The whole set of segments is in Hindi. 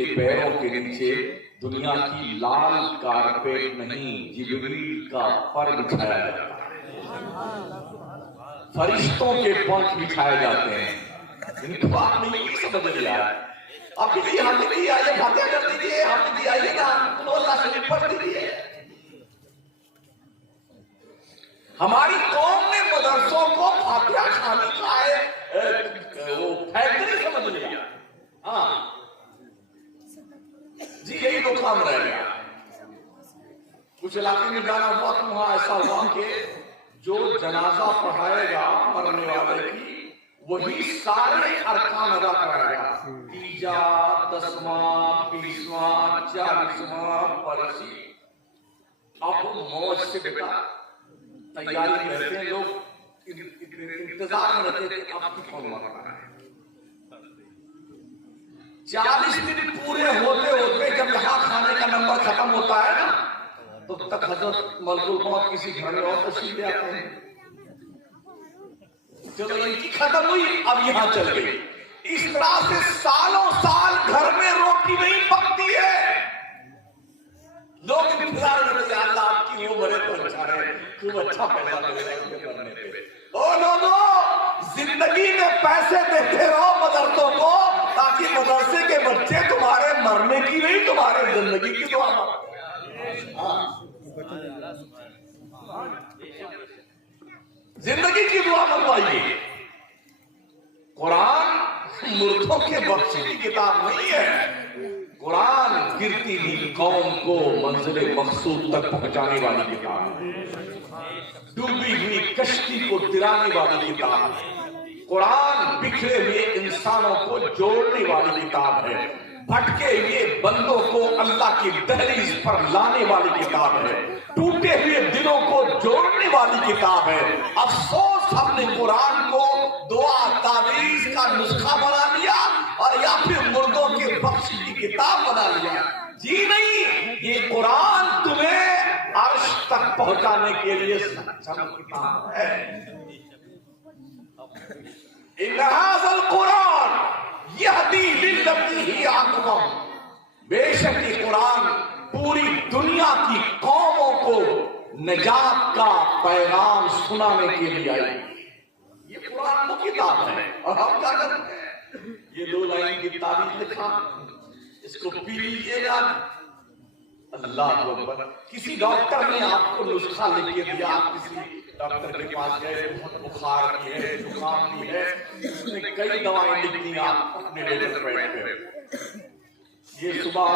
के पैरों के नीचे दुनिया की लाल कारपेट नहीं, जिब्रील का पर बिछाया जाता है, फरिश्तों के पंख बिछाए जाते हैं। इनकी बात नहीं समझ लिया। अब किसी हम भी आइए फातिहा कर दीजिए, हम भी आइए ना अल्लाह शरीफ पढ़ दीजिए। हमारी कौम ने मदरसों को फातिहा खाने का वो फैक्ट्री समझ लिया। हाँ जी, यही तो काम रह गया। कुछ इलाके में जाना हुआ तो वहां ऐसा हुआ कि जो जनाजा पढ़ाएगा मरने वाले की, वही सारे अरकान अदा कराएगा, तीजा, दसवां, 20वां, 40वां, परसी। अब मौज से बेटा तैयारी करते हैं लोग, इंतजार में रहते थे आपकी कौन मर रहा है। 40 दिन पूरे होते होते जब यहाँ खाने का नंबर खत्म होता है ना, तो तक हजरत मलकुल मौत किसी घर में और तशरीफ ले आते हैं। चलो इनकी खत्म हुई, अब यहाँ चल गई। इस तरह से सालों साल घर में रोटी नहीं पकती है। लोग इंतजार में रहते हैं, अल्लाह आपकी उम्र तो अच्छा रहे, खूब अच्छा पैसा मिलेगा मरने पे। ओ लोगों, जिंदगी में पैसे देते रहो मदरसों को, ताकि मदरसे के बच्चे तुम्हारे मरने की नहीं, तुम्हारे जिंदगी की दुआ मांगे। जिंदगी की दुआ मंगवाइए। कुरान मुर्दों के बख्श की किताब नहीं है। कुरान गिरती हुई कौम को मंजिल मकसूद तक पहुंचाने वाली किताब है। डूबी हुई कश्ती को तिराने वाली किताब है। कुरान बिखरे हुए इंसानों को जोड़ने वाली किताब है। भटके हुए बंदों को अल्लाह की दहलीज पर लाने वाली किताब है। टूटे हुए दिलों को जोड़ने वाली किताब है। अफसोस हमने कुरान को दुआ तावीज का नुस्खा बना लिया और या फिर मुर्दों के बख्श की किताब बना लिया। जी नहीं, ये कुरान तुम्हें अर्श तक पहुंचाने के लिए सक्षम किताब है। इन्हाज़ल कुरान यहदी लिल्लती ही अक़वम। बेशक ये कुरान पूरी दुनिया की कौमों को निजात का पैगाम सुनाने के लिए आई। ये कुरान वो किताब है और हम क्या करते हैं, ये 2 लाइन की तारीफ लिखा, इसको पी लीजिएगा। अल्लाह अकबर। किसी डॉक्टर ने आपको नुस्खा लिख के दिया, आप किसी डॉक्टर के पास गए, बहुत बुखार की है, जुकाम की है, उसने कई दवाएं लिख दी, आप अपने लेटर पैड पे, ये सुबह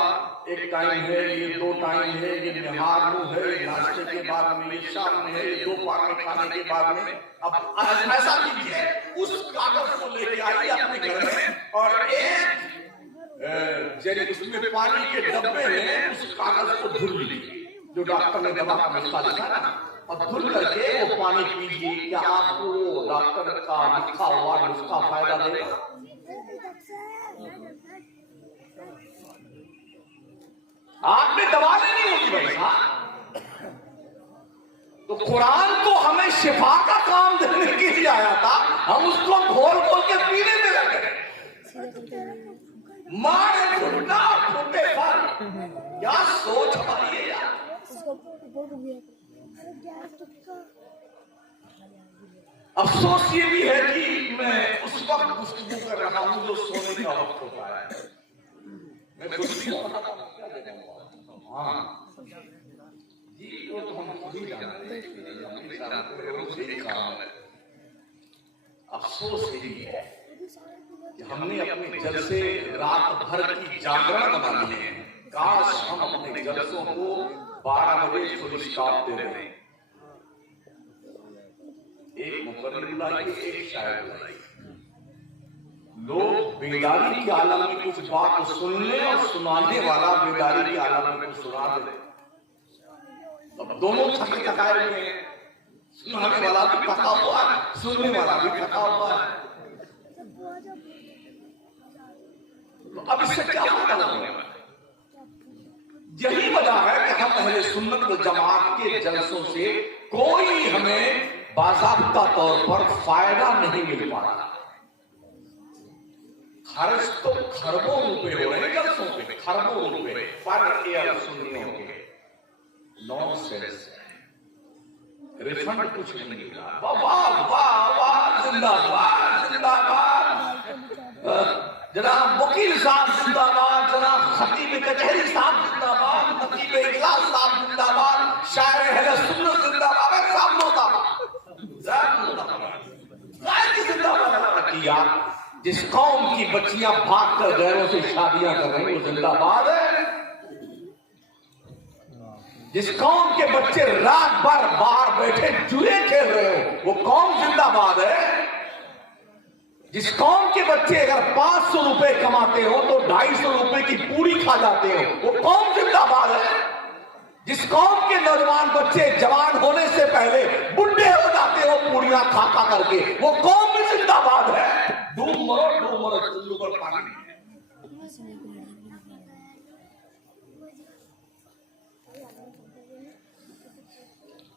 एक टाइम है, ये 2 टाइम है, ये निहार है, ये नाश्ते के बाद में, ये शाम में है, ये दोपहर में खाने के बाद में। अब ऐसा कीजिए, उस कागज को लेके आइए अपने घर में और एक उसमें पानी के डब्बे में उस कागज को धुल लीजिए, जो डॉक्टर ने दवा का नुस्खा लिखा ना, और धुल करके वो पानी पीजिए। क्या आपको डॉक्टर का लिखा हुआ नुस्खा फायदा देगा? आपने दवा लेनी होगी भाई साहब। तो कुरान तो हमें शिफा का काम देने के लिए आया था, हम उसको घोल घोल के पीने में लगे। मारे घुटना फूटे पर, क्या सोच हमारी है यार। अफसोस ये भी है कि मैं उस वक्त गुफ्तगू कर रहा हूं जो सोने का वक्त होता है। मैं कुछ भी जी, वो तो हम खुद ही जानते हैं। अफसोस यही है कि हमने अपने जलसे रात भर की जागरण बना लिए हैं। काश हम अपने जलसों को 12 बजे फुल स्टॉप दे दें। एक मुकर्रर बुलाइए, एक शायर बुलाइए, लोग बेदारी के आलम में कुछ बात सुनने और सुनाने वाला बेदारी के आलम में कुछ सुना दे। अब दोनों थके थकाए हुए हैं, सुनाने वाला भी थका हुआ है, सुनने वाला भी थका हुआ है। तो अब इससे क्या फायदा होने वाला? यही वजह है कि हम अहले सुन्नत व जमात के जलसों से कोई हमें बाज़ाब्ता तौर पर फायदा नहीं मिल पा रहा। खर्च तो खरबों रुपए हो रहे हैं जलसों पे, खरबों रुपए पर ईयर सुन्नियों के। नॉनसेंस, रिफंड कुछ नहीं मिला। वाह वाह वाह, जिंदाबाद जिंदाबाद, जनाब वकील साहब जिंदाबाद, जनाब खतीब कचहरी साहब जिंदाबाद, खतीब इजलास साहब जिंदाबाद, शायर अहले सुन्नत जिंदाबाद, सब जिंदाबाद किया। जिस कौम की बच्चियां भागकर गैरों से शादियां कर रही, वो जिंदाबाद है। जिस कौम के बच्चे रात भर बाहर बैठे जुए खेल रहे हो, वो कौम जिंदाबाद है। जिस कौम के बच्चे अगर 500 रुपए कमाते हो तो 250 रुपए की पूरी खा जाते हो, वो कौम जिंदाबाद है। जिस कौम के नौजवान बच्चे जवान होने से पहले बुढ़े हो जाते हो पूड़ियां खा खा करके, वो कौम भी जिंदाबाद है। डूब मरो चुल्लू पर पानी।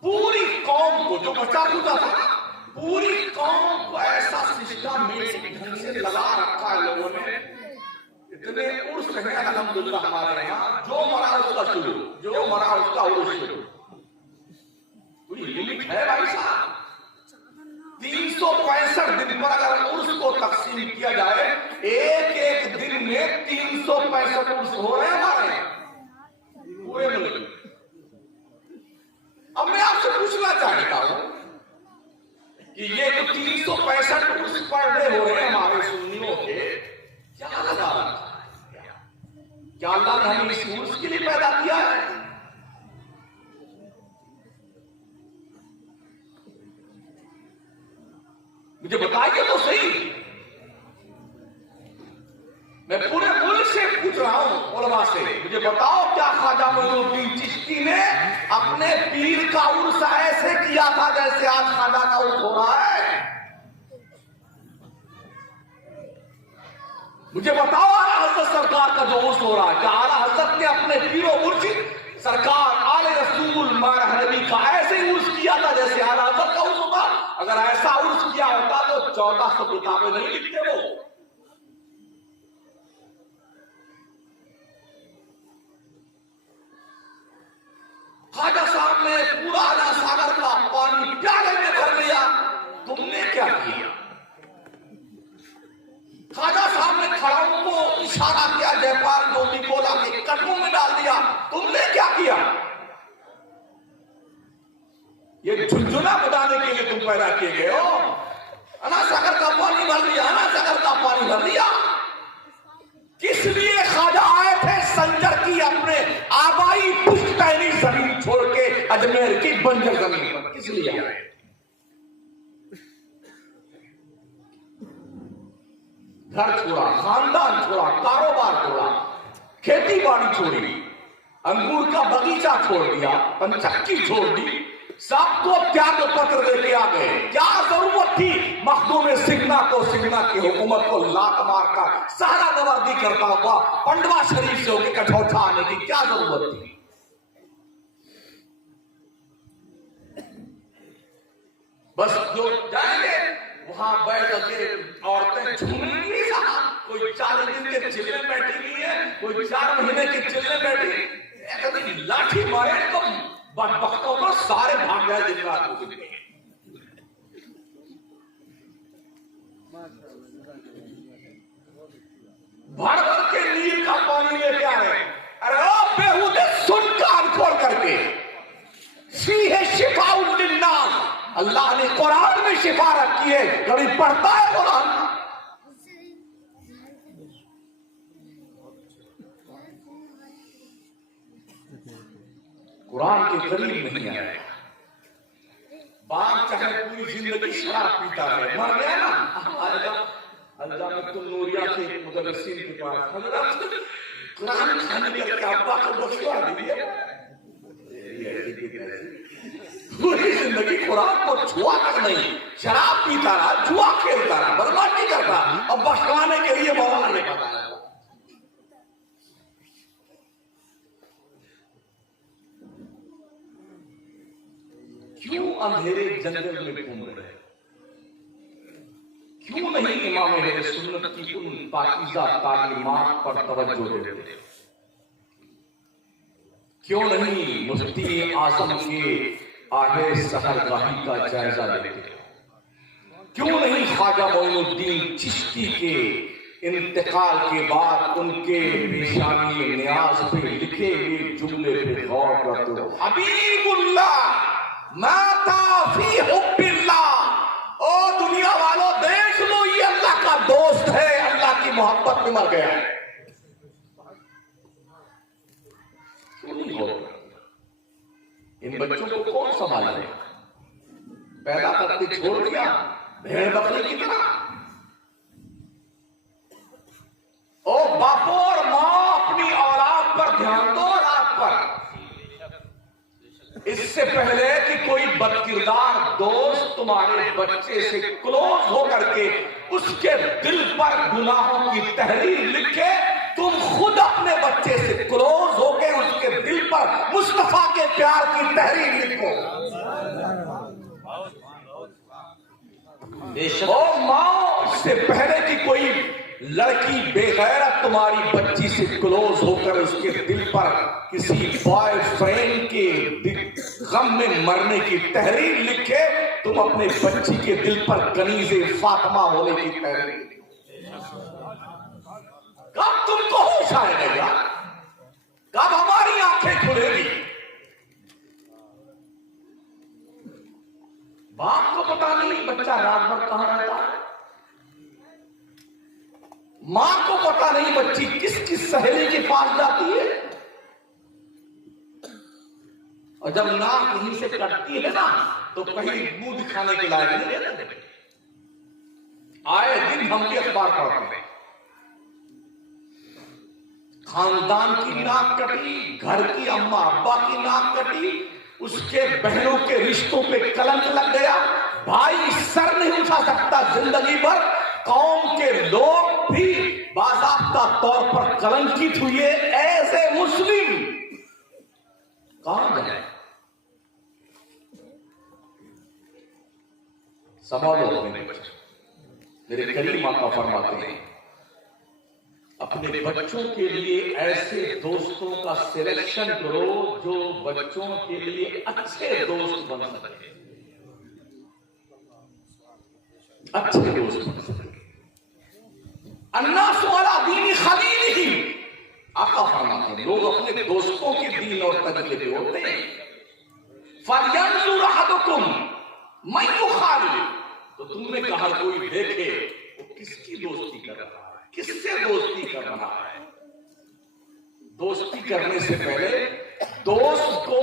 पूरी कौम को जो बचा खुदा था, पूरी कौम को ऐसा सिस्टमेटिक ढंग से लगा रखा है लोगों ने। इतने उर्स हैं अल्हम्दुलिल्लाह हमारे यहाँ, जो मरा उसका शुरू, जो मरा उसका उर्स शुरू। कोई लिमिट है भाई साहब? 365 दिन पर अगर उर्स को तकसीम किया जाए, एक एक दिन में 365 उर्स हो रहे हैं हमारे पूरे मुल्क में। अब मैं आपसे पूछना चाहता हूं कि ये जो 365 उर्स पर डे हो रहे हैं हमारे सुन्नियों के, क्या लगा रहा है? क्या अल्लाह ने हमें इस उर्स के लिए पैदा किया है? मुझे बताइए तो सही। मैं पूरे मुल्क से पूछ रहा हूं उलमा से, मुझे बताओ क्या ख्वाजा मोइनुद्दीन चिश्ती ने अपने पीर का उर्स ऐसे किया था जैसे आज ख्वाजा का उर्स हो रहा है? मुझे बताओ आला हजरत सरकार का जो उर्स हो रहा है, क्या आला हजरत ने अपने पीरो मुर्शिद सरकार आले रसूल महरवी का ऐसे ही उर्स किया था जैसे आला हजरत का उर्स होता? अगर ऐसा उर्स किया होता तो 1400 किताबें नहीं लिखते वो। ख्वाजा साहब ने पूरा आला सागर का पानी प्याले में भर लिया, तुमने क्या किया? ख्वाजा साहब ने खड़ाऊ को इशारा किया, जयपाल गोदी बोला के कटों में डाल दिया, तुमने क्या किया? ये झुंझुना बताने के लिए तुम पैदा किए गए हो। अना सागर का पानी भर लिया, अना सागर का पानी भर लिया। किस लिए ख्वाजा आए थे संजर की अपने आबाई पुश्तैनी जमीन छोड़ के अजमेर की बंजर जमीन पर? किस लिए आए? घर छोड़ा, खानदान छोड़ा, कारोबार छोड़ा, खेती बाड़ी छोड़ी, अंगूर का बगीचा छोड़ दिया, पंचक्की छोड़ दी, सबको त्याग पत्र लेके आ गए। क्या जरूरत थी मखदूम सिगना को, सिगना की हुकूमत को लात मारकर सहरा नवर्दी करता हुआ पंडवा शरीफ से होकर कठौठा आने की क्या जरूरत थी? बस जो जाएंगे वहां बैठ के औरतें झूमेंगी। कोई 40 दिन के चिल्ले बैठी हुई है, कोई 4 महीने के चिल्ले बैठी, लाठी मारे तो बदबख्तों को सारे भाग जाए दिन रात। भर भर के नील का पानी लेके आ रहे। अरे ओ बेहूदे, सुन कान खोल करके, फीहे शिफाउन लिन्नास, अल्लाह ने कुरान में शिफा रखी है। कभी पढ़ता है कुरान? कुरान के करीब नहीं आया। बाप चाहे पूरी जिंदगी शराब पीता है, मर गया ना, अल्लाह तुम नूरिया के मुदर्रिसीन के पास हजरत कुरान खाने के अब्बा को बख्शवा दीजिए। पूरी जिंदगी कुरान को छुआ तक नहीं, शराब पीता रहा, जुआ खेलता रहा, बर्बादी करता, अब बख्शवाने के लिए मौला ने बताया। क्यों अंधेरे जंगल में घूम रहे? क्यों नहीं इमाम अहले सुन्नत की उन पाकीज़ा तालीमात पर तवज्जो देते? क्यों नहीं मुफ्ती आजम के आहे सहरगाही का जायजा लेते हो? क्यों नहीं ख्वाजा मोइनुद्दीन चिश्ती के इंतकाल के बाद उनके पेशानी न्याज पे लिखे हुए जुमले पे गौर करते हो? हबीबुल्लाह माता फी हुब्बिल्लाह। ओ दुनिया वालों, देख लो, ये अल्लाह का दोस्त है, अल्लाह की मोहब्बत में मर गया है। इन बच्चों को कौन संभाले? पैदा करके छोड़ दिया भेड़ बकरी की तरह। ओ बापो और मां, अपनी औलाद पर ध्यान दो, औलाद पर। इससे पहले कि कोई बदकिरदार दोस्त तुम्हारे बच्चे से क्लोज होकर के उसके दिल पर गुनाहों की तहरीर लिखे, तुम खुद अपने बच्चे से क्लोज होकर उसके दिल पर मुस्तफा के प्यार की तहरीर लिखो। ओ माँ, इससे पहले कि कोई लड़की बेगैरत तुम्हारी बच्ची से क्लोज होकर उसके दिल पर किसी बॉयफ्रेंड के गम में मरने की तहरीर लिखे, तुम अपने बच्ची के दिल पर कनीज़े फातिमा होने की तहरीर। कब तुमको होश आएगा? कब हमारी आंखें खुलेगी? बाप को पता नहीं बच्चा रात भर कहां रहता है, मां को पता नहीं बच्ची किस किस सहेली के पास जाती है, और जब नाक कहीं से कटती है ना तो कहीं मुंह दिखाने के लायक नहीं रहते। आए दिन हम भी अखबार पढ़ते हैं, खानदान की नाक कटी, घर की अम्मा अब्बा की नाक कटी, उसके बहनों के रिश्तों पे कलंक लग गया, भाई सर नहीं उठा सकता जिंदगी भर, कौम के लोग भी बाज़ाब्ता तौर पर कलंकित हुए। ऐसे मुस्लिम कहां गए? संभालो अपने बच्चे। मेरे करीम आका फरमाते हैं, अपने बच्चों के लिए ऐसे दोस्तों का सिलेक्शन करो जो बच्चों के लिए अच्छे दोस्त बन सके, अच्छे दोस्त बन सके। अन्नास वाला दीनी खलील ही, आका फरमाते हैं, लोग अपने दोस्तों के दीन और तरीके पे होते हैं। फलयंजुर अहदुकुम मन युखालिल, तो तुमने कहा कोई देखे वो किसकी दोस्ती कर रहा है, किससे दोस्ती कर रहा है। दोस्ती करने से पहले दोस्त को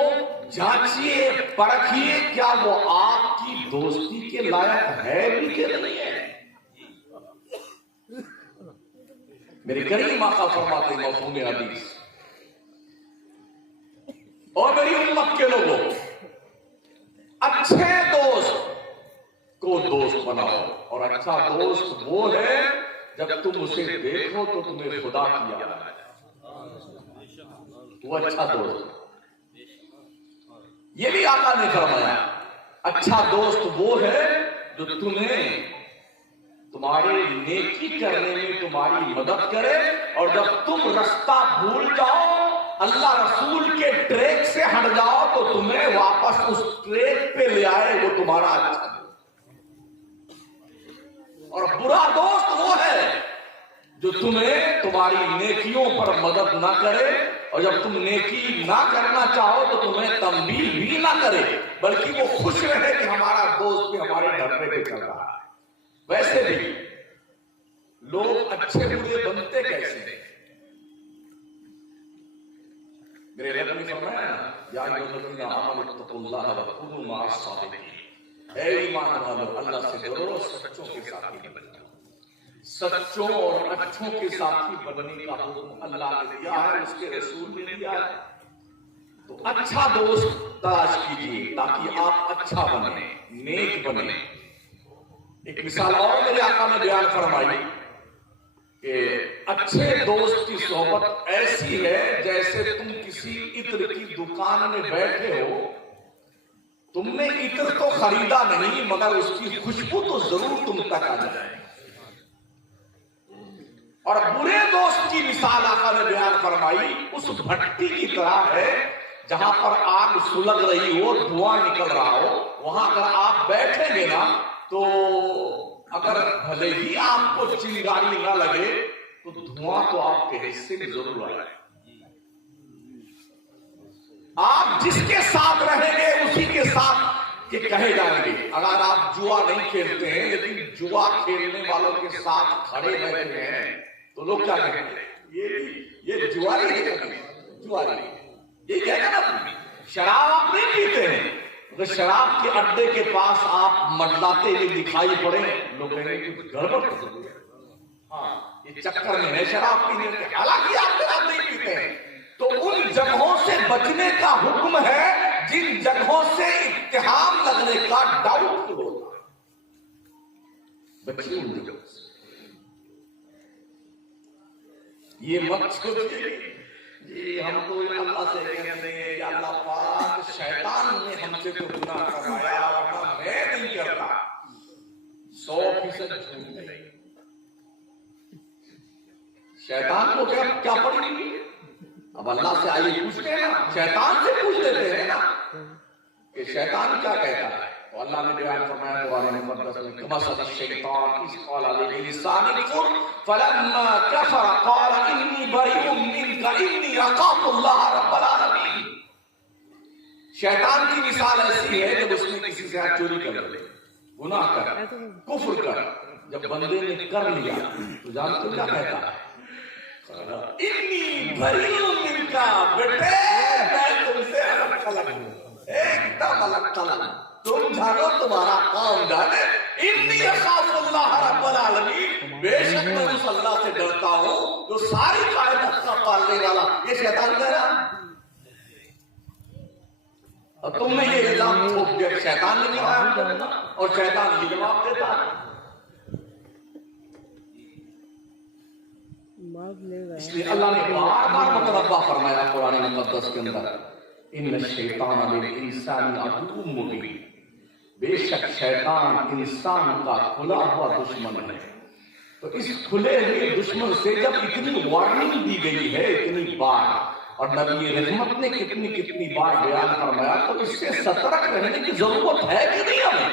जांचिए, परखिए, क्या वो आपकी दोस्ती के लायक है भी कि नहीं है। मेरे करीम आका फरमाते हैं मफ़हूम हदीस, और मेरी उम्मत के लोगों, अच्छे दोस्त को दोस्त बनाओ, और अच्छा दोस्त वो है जब तुम उसे देखो तो तुम्हें खुदा की याद आए, वो अच्छा दोस्त। ये भी आका ने फरमाया, अच्छा दोस्त वो है जो तुम्हें तुम्हारे नेकी करने में तुम्हारी मदद करे, और जब तुम रास्ता भूल जाओ, अल्लाह रसूल के ट्रैक से हट जाओ, तो तुम्हें वापस उस ट्रैक पे ले आए, वो तुम्हारा अच्छा। और बुरा दोस्त वो है जो तुम्हें तुम्हारी नेकियों पर मदद ना करे, और जब तुम नेकी ना करना चाहो तो तुम्हें तंबीह भी ना करे, बल्कि वो खुश रहे कि हमारा दोस्त भी हमारे डरने पे चल रहा है। वैसे भी लोग अच्छे बुरे बनते कैसे हैं? मेरे रब ने फरमाया, या अय्युहल्लज़ीना आमनू इत्तक़ुल्लाह व कूनू मअस सादिक़ीन, ऐ ईमान वालों, अल्लाह से डरो, सच्चों के साथी बनो। सच्चों और अच्छों के साथी बनने का हुक्म अल्लाह ने दिया है, उसके रसूल ने दिया है। तो अच्छा दोस्त तलाश कीजिए ताकि आप अच्छा बने, नेक बने। एक मिसाल और मेरे आका ने बयान फरमाई कि अच्छे दोस्त की सोहबत ऐसी है जैसे तुम किसी इत्र की दुकान में बैठे हो, तुमने इत्र तो खरीदा नहीं मगर उसकी खुशबू तो जरूर तुम तक आ जाए। और बुरे दोस्त की मिसाल आका ने बयान फरमाई उस भट्टी की तरह है जहां पर आग सुलग रही हो, धुआं निकल रहा हो, वहां अगर आप बैठेंगे ना तो अगर भले ही आपको चिंगारी ना लगे तो धुआं तो आपके हिस्से में जरूर आएगा। आप जिसके साथ रहेंगे उसी के साथ के कहे जाएंगे। अगर आप जुआ नहीं खेलते हैं लेकिन जुआ खेलने वालों के साथ खड़े बैठे हैं तो लोग क्या कहेंगे, ये जुआरी है, जुआरी। ये कहना ना, शराब आप नहीं पीते हैं तो शराब के अड्डे के पास आप मंडलाते हुए दिखाई पड़े, लोग कहेंगे कुछ गड़बड़ कर रही है। हाँ, ये चक्कर में है शराब पीने के, हालांकि आप शराब नहीं पीते हैं। तो उन जगहों से बचने का हुक्म है जिन जगहों से इत्तेहाम लगने का डाउट होता है, बचिए उन जगहों से। ये मत सोचिए जी हम तो अल्लाह से कहते हैं या अल्लाह पाक शैतान ने हमसे तो गुनाह करवाया वरना मैं नहीं करता। 100% झूठ नहीं। शैतान को क्या पड़ी? अब अल्लाह से आइए पूछते हैं ना, शैतान से पूछ लेते हैं ना कि शैतान क्या कहता है। तो अल्लाह ने बयान फरमाया कुरान मुकद्दस में, कमसल शैतान इस क़ाल लिसानी कुर फलम्मा कफर क़ाल इन्नी बरीउम मिनका इन्नी अख़ाफ़ुल्लाह रब्बल आलमीन। शैतान की मिसाल ऐसी है जब उसने किसी से चोरी कर ले, गुनाह कर, कुफ्र कर, जब बंदे ने कर लिया तो जानते क्या कहता है, इन्नी बरीउम मिनका, बेटे मैं तुमसे अलग थलग हूं, एकदम अलग थलग, तुम जानो तुम्हारा काम जाने। इन्नी अख़ाफ़ुल्लाह रब्बल आलमीन, बेशक मैं उस अल्लाह से डरता हूं जो सारी कायनात का पालने वाला। ये शैतान कह रहा, और तुमने ये इल्जाम ठोक दिया शैतान ने कहा, और शैतान ये जवाब देता है। इसलिए अल्लाह ने बार बार मुतनब्बा फरमाया कुरान मुकद्दस के अंदर, इन्न शैतान लिल इंसानी अदुव्वुम मुबीन, बेशक शैतान इंसान का खुला हुआ दुश्मन है। तो इस खुले हुए दुश्मन से जब इतनी वार्निंग दी गई है इतनी बार, और नबी रहमत ने कितनी कितनी बार बयान फरमाया, तो इससे सतर्क रहने की जरूरत है कि नहीं? हमें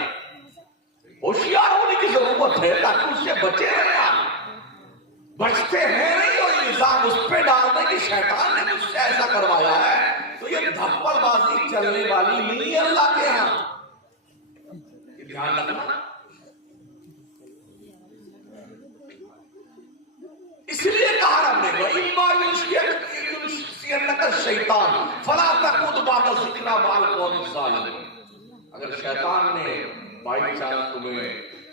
होशियार होने की जरूरत है ताकि उससे बचे रहें। बचते हैं नहीं और इल्जाम उस पे डालने की शैतान ने मुझसे ऐसा करवाया है, तो ये धप्पड़बाजी चलने वाली नहीं है अल्लाह के यहाँ। ध्यान रखना। इसलिए कहा हमने शैतान फला तकूद बाद ज़िक्रा माल कौम ज़ालिम। अगर शैतान ने बाई चांस तुम्हें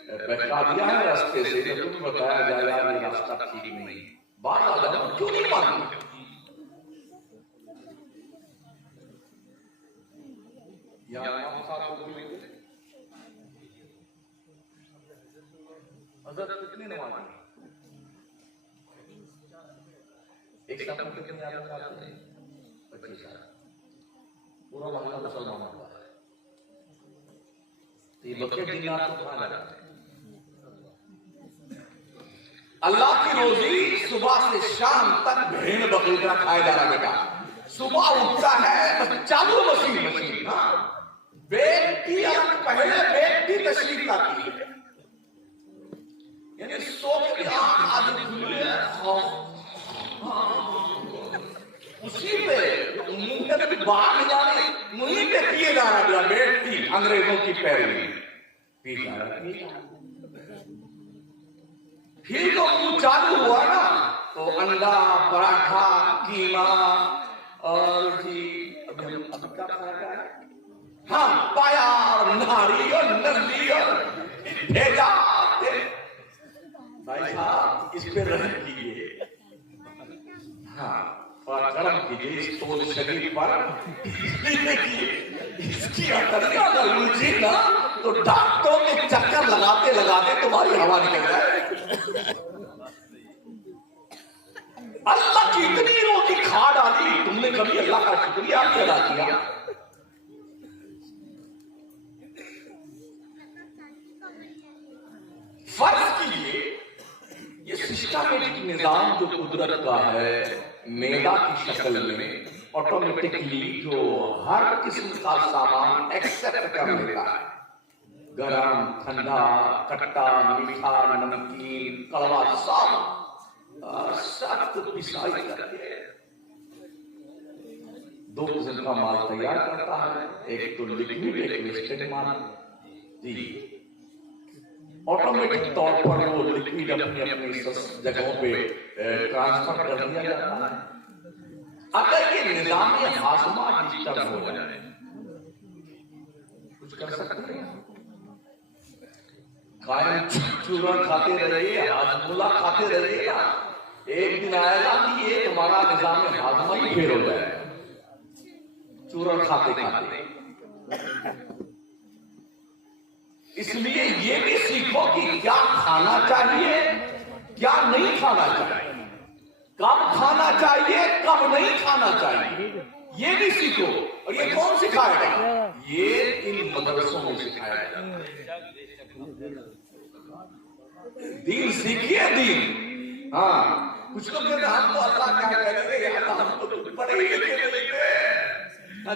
बहका दिया है रास्ते से, तो तुम्हें बताया जाए यार ये रास्ता ठीक नहीं, बात आ जाओ, क्यों नहीं मानते? कितने नमाज़ी एक साथ में कितने आते हैं? 25 साल, पूरा मोहल्ला मुसलमान हुआ है। तो ये बकरे दिन रात तो खा जाते हैं। अल्लाह की रोजी सुबह से शाम तक भेड़ बकरी का खाया जा रहा बेटा। सुबह उठता है चालू मशीन, हाँ बेग की पहले बेग की तशरीफ लाती है, यानी सो के आदमी खुले उसी पे मुंह बाहर जाने मुंह पे पिए जा रहा बेग की, अंग्रेजों की पैरवी पी जा रहा। फिर तो मुंह चालू हुआ ना तो अंडा, पराठा, कीमा और जी अब क्या खाया, हाँ पाया और नारी और नली और भेजा। भाई साहब इस पे रहम कीजिए, हाँ थोड़ा गर्म कीजिए इस तोल शरीर पर, इसकी अगर लूची ना तो डॉक्टरों के चक्कर लगाते लगाते तुम्हारी हवा निकल जाए। अल्लाह की इतनी रोटी खा डाली, तुमने कभी अल्लाह का शुक्रिया अदा किया? फर्ज कीजिए ये सिस्टमेटिक निजाम जो कुदरत का है, मैदा की शक्ल में ऑटोमेटिकली जो हर किस्म का सामान एक्सेप्ट कर लेता है, गरम, ठंडा, खट्टा, मीठा, नमकीन, कड़वा, सब कुछ पिसाई करके 2 किस्म का माल तैयार करता है, एक तो लिक्विड, एक वेस्टेज माल। जी, ऑटोमेटिक तौर पर वो लिक्विड अपनी अपनी जगहों पे ट्रांसफर कर दिया जाता है। अगर ये निजाम हाजमा डिस्टर्ब हो जाए, कुछ कर सकते हैं? कायम चूरन खाते रहिए, हाजमुला खाते रहिए, एक दिन आएगा कि ये तुम्हारा निजाम हाजमा ही फेल हो जाएगा चूरन खाते खाते। इसलिए ये भी सीखो कि क्या खाना चाहिए, क्या नहीं खाना चाहिए, कब खाना चाहिए, कब नहीं खाना चाहिए, ये भी सीखो। और ये कौन सिखाएगा? ये इन मदरसों में सिखाया जाता है। दीन सीखिए, दीन। हाँ, कुछ लोग कहते हैं हमको अल्लाह क्या करेंगे, हमको तो बड़े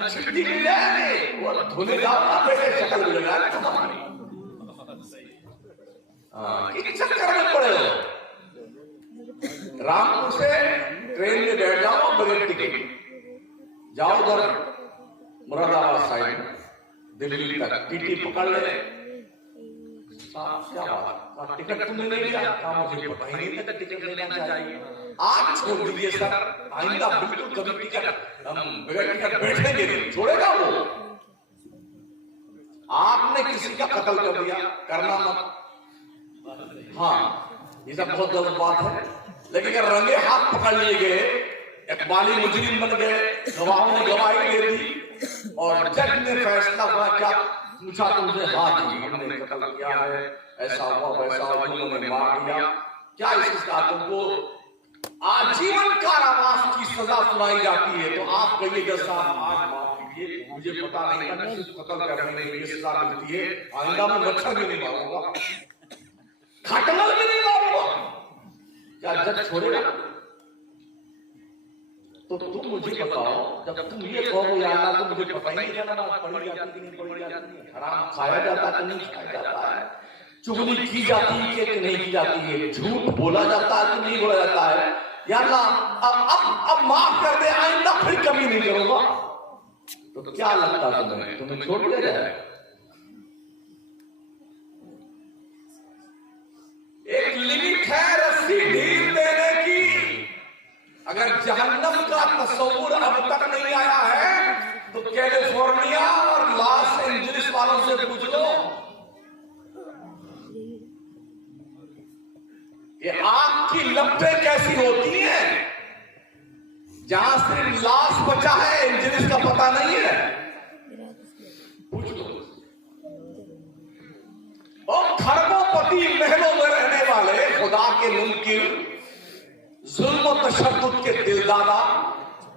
छुट्टी मिल जाएगी, वो धोने जाओ पहले शक्ल मिल जाए तुम्हारी। किस चक्कर में पड़े हो? रामपुर से ट्रेन में बैठ जाओ बगैर टिकट, जाओ उधर मुरादाबाद साइड दिल्ली तक टीटी पकड़ ले। क्या बात, टिकट तुमने नहीं लिया? मुझे पता ही नहीं था टिकट लेना चाहिए। आज छोड़ दीजिए सर, आइंदा बिल्कुल कभी टिकट हम बगैर टिकट बैठेंगे नहीं, छोड़ेगा वो। आपने किसी का कत्ल कर दिया, करना मत। हाँ, ये सब बहुत गलत बात है, लेकिन अगर रंगे हाथ पकड़ लिए गए, इकबाली मुजरिम बन गए, गवाहों ने गवाही दे दी और जज ने फैसला हुआ, क्या पूछा तुमसे? हाँ जी, हमने कत्ल किया है, ऐसा हुआ वैसा हुआ, उन्होंने मार दिया, क्या इसका तुमको आजीवन कारावास की सजा सुनाई जाती है, तो आप कहिएगा साहब आज माफ कीजिए, मुझे पता नहीं था कि कत्ल करने में ये सजा मिलती है, आइंदा में मच्छर भी नहीं मारूंगा, खटमल भी नहीं मारूंगा। क्या जज छोड़ेगा? तो तुम मुझे बताओ, जब तुम ये कहो या अल्लाह तो मुझे पता ही नहीं था नमाज पढ़ी जाती नहीं पढ़ी जाती, हराम खाया जाता कि नहीं खाया जाता है, चुगली की जाती है कि नहीं की जाती है, झूठ बोला जाता है कि नहीं बोला जाता है, या अल्लाह अब माफ कर दे, आइंदा फिर कभी नहीं करूंगा। तो क्या लगता है तुम्हें छोड़ दिया जाए? एक लिमिट है रस्सी ढील देने की। अगर जहन्नम का तस्वुर अब तक नहीं आया है तो कैलिफोर्निया और लॉस एंजलिस वालों से पूछ लो, ये आग की लपटें कैसी होती हैं, जहां सिर्फ लाश बचा है, एंजलिस का पता नहीं है, पूछ लो। और खरबोपति महलों में रहने वाले खुदा के मुनकिर, जुल्म और तशद्दुद के दिलदादा,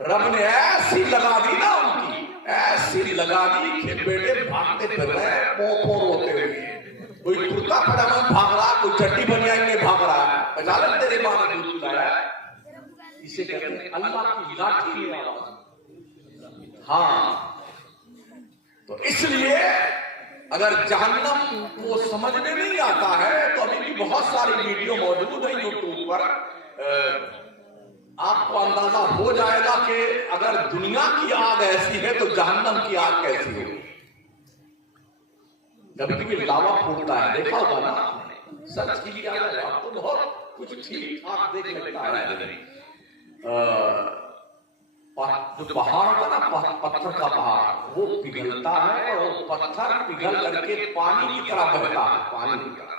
रब ने ऐसी लगा दी ना उनकी, ऐसी लगा दी कि बेटे भागते फिर रहे हैं पों रोते हुए, कोई कुर्ता पजामा भाग रहा, कोई चड्डी बनियान में भाग रहा है, बजालन तेरे मां ने दूध पिलाया, इसे कहते हैं अल्लाह की लाठी में आवाज। हाँ, तो इसलिए अगर जहन्नम को समझ में नहीं आता है तो अभी भी बहुत सारी वीडियो मौजूद है यूट्यूब पर, आपको अंदाजा हो जाएगा कि अगर दुनिया की आग ऐसी है तो जहन्नम की आग कैसी होगी। जब भी लावा फूटता है, देखा होगा ना, सच की क्या है, आपको बहुत कुछ ठीक ठाक देख लगता है। जो पहाड़ होता ना, पत्थर का पहाड़, वो पिघलता है और वो पत्थर पिघल करके पानी की तरह बहता है, पानी की तरह।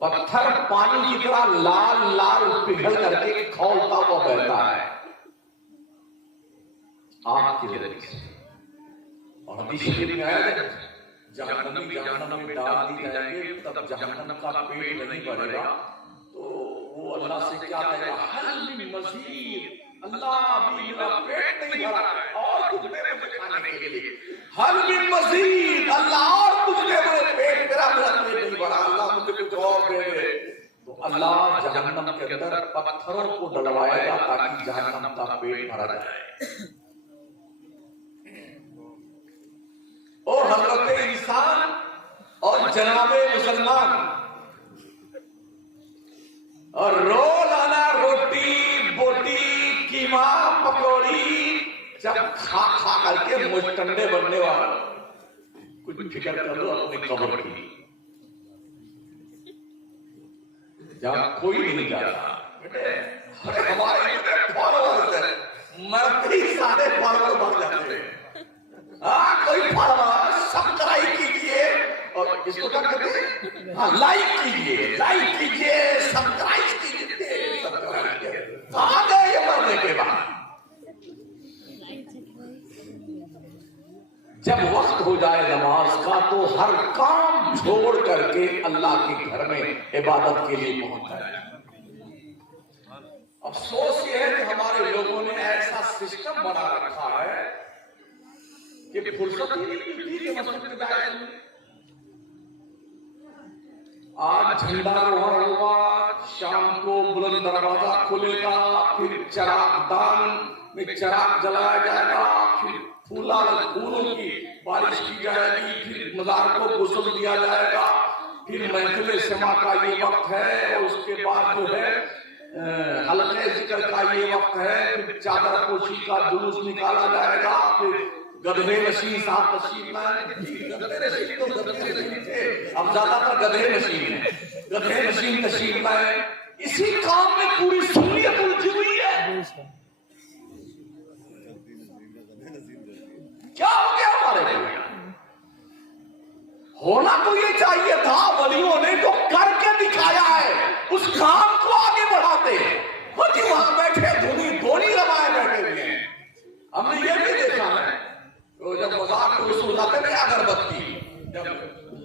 पत्थर पानी की तरह लाल लाल पिघल करके खौलता हुआ बहता है आग के जरिए से। और हदीस शरीफ में आया है, जहन्नम में डाल दी जाएंगे तब जहन्नम का पेट नहीं भरेगा, तो वो अल्लाह से क्या कहेगा, हल मिन मज़ीद, अल्लाह अभी मेरा पेट नहीं भरा है और कुछ दे मुझे खाने के लिए, हल मिन मज़ीद, अल्लाह और कुछ दे, मेरे पेट मेरा पेट नहीं भरा, अल्लाह मुझे कुछ और दे दे। तो अल्लाह जहन्नम के अंदर पत्थरों को डलवाएगा ताकि जहन्नम का पेट भरा जाए। और हजरत इंसान और जनाबे मुसलमान और रोजाना रोटी बोटी कीमा पकौड़ी जब खा खा करके मुस्टंडे बनने वाला, कुछ फिक्र कर लो अपनी कब्र की, जहां कोई नहीं जाता। हमारे फॉलोअर्स है, मरते ही सारे फॉलोअर बढ़ जाते हैं। कोई फॉलोअर सब्सक्राइब कीजिए और इसको क्या कहते हैं, हाँ लाइक कीजिए, सब्सक्राइब कीजिए। आ गए ये मरने के बाद। जब वक्त हो जाए नमाज का तो हर काम छोड़ करके अल्लाह के घर में इबादत के लिए पहुंच जाए। अफसोस ये है कि हमारे लोगों ने ऐसा सिस्टम बना रखा है कि फुर्सत ही नहीं मिलती कि मस्जिद में जाए। आज झंडा रोहण होगा, शाम को बुलंद दरवाजा खुलेगा, फिर चिराग दान में चिराग जलाया जाएगा, फिर फूलों की बारिश की जाएगी, फिर मजार को गुस्ल दिया जाएगा, फिर महफिल समा का ये वक्त है, और उसके बाद जो है हल्के जिक्र का ये वक्त है, फिर चादर पोशी का जुलूस निकाला जाएगा, फिर गधे नशीन साहब तशरीफ लाए। अब ज्यादातर गधे नशीन है, गधे नशीन तशरीफ लाए। इसी काम में पूरी सुन्नियत उलझी हुई है। क्या हो गया हमारे लिए? होना तो ये चाहिए था, वलियों ने जो करके दिखाया है उस काम को आगे बढ़ाते। वो जी वहां बैठे धोनी रमाए बैठे हुए हैं। हमने ये भी देखा है तो जब मजाक को सुनाते हैं अगरबत्ती, जब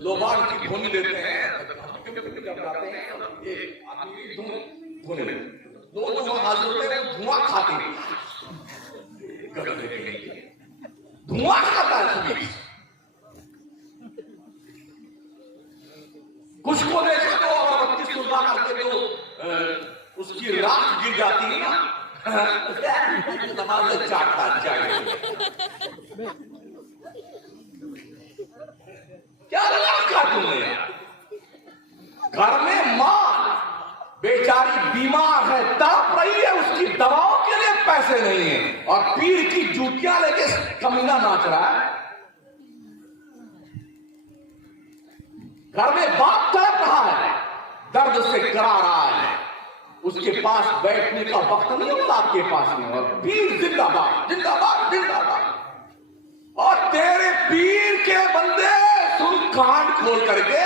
लोबान की धुन देते हैं, जब गाते हैं ये आदमी धुन दो धुआं खाते हैं, धुआं खाता है। कुछ को देखो तो अगरबत्ती सुलगा करके जो उसकी राख गिर जाती है ना, नमाज चाटता चाहिए। क्या रखा तुमने? घर में मां बेचारी बीमार है, तड़प रही है, उसकी दवाओं के लिए पैसे नहीं है, और पीर की जूतियां लेके कमीना नाच रहा है। घर में बाप तड़प रहा है, दर्द से करा रहा है, उसके पास बैठने का वक्त नहीं होता, आपके पास नहीं, और पीर जिंदाबाद जिंदाबाद जिंदाबाद। और तेरे पीर के बंदे सुन कान खोल करके,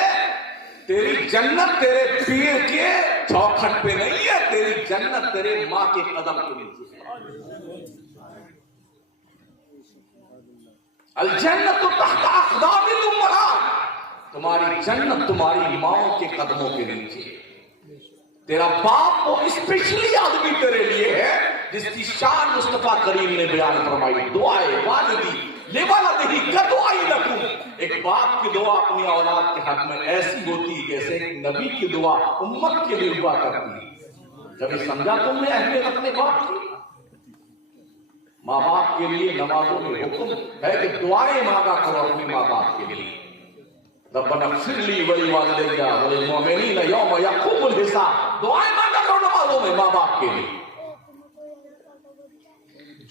तेरी जन्नत तेरे पीर के चौखट पे नहीं है, तेरी जन्नत तेरे माँ के कदम के नीचे है। अल जन्नत तो तहत अक़दामिल उम्महात, तुम्हारी जन्नत तुम्हारी माओ के कदमों के नीचे। तेरा बाप वो स्पेशली आदमी तेरे लिए है जिसकी शान मुस्तफा करीम ने बयान फरमाई, दुआए वालिदी लिवलदिही कदुआई लकुम। एक बाप की दुआ अपनी औलाद के हक में ऐसी होती है जैसे एक नबी की दुआ उम्मत के लिए हुआ करती है। कभी समझा तुमने अहमियत अपने बाप की? माँ बाप के लिए नमाजों में हुक्म है कि दुआएं मांगा करो अपने माँ बाप के लिए। रब्बना फ़िरली वली वालिदैया वलिल मुमिनीन यौम यक़ूमुल हिसाब, दुआएं मांगा करो नमाजों में माँ बाप के लिए।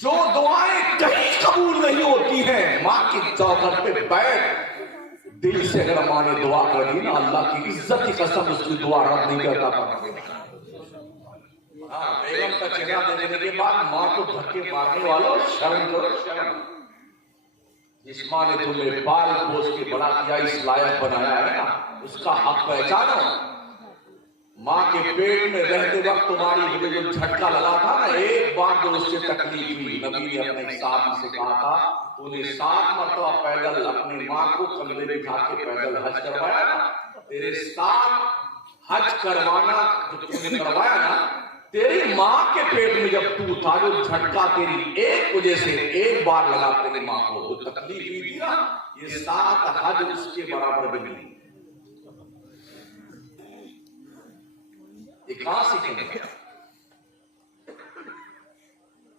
जो दुआएं कहीं कबूल नहीं होती हैं, माँ की चौखट पे बैठ दिल से अगर माँ ने दुआ कर दी ना, अल्लाह की इज्जत की कसम उसकी दुआ रद्द नहीं करता था। बेगम का चेहरा देखने के बाद माँ को धक्के मारने वालों शर्म करो, शर्म। जिस माँ ने तुम्हें पाल पोस के बड़ा किया, इस लायक बनाया है ना, उसका हक पहचानो। माँ के पेट में रहते वक्त तुम्हारी मुझे जो झटका लगा था ना, एक बार जो उससे तकलीफ हुई, नबी ने अपने साथी से कहा था, तूने 7 मरतबा पैदल अपनी माँ को कंधे पे उठा के पैदल हज करवाया ना, तेरे साथ हज करवाना जो तूने करवाया ना, तेरी माँ के पेट में जब तू था, जो झटका तेरी एक वजह से एक बार लगा तेरी माँ को जो तकलीफ हुई थी ना, ये 7 हज उसके बराबर भी नहीं। ये कहां सीखेंगे?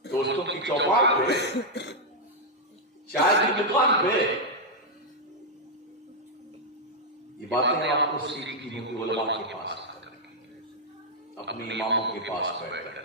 दोस्तों की चौपाल पे, चाय की दुकान पे ये बातें आपको सीखनी होंगी उलमा के पास, अपने इमामों के पास बैठ कर।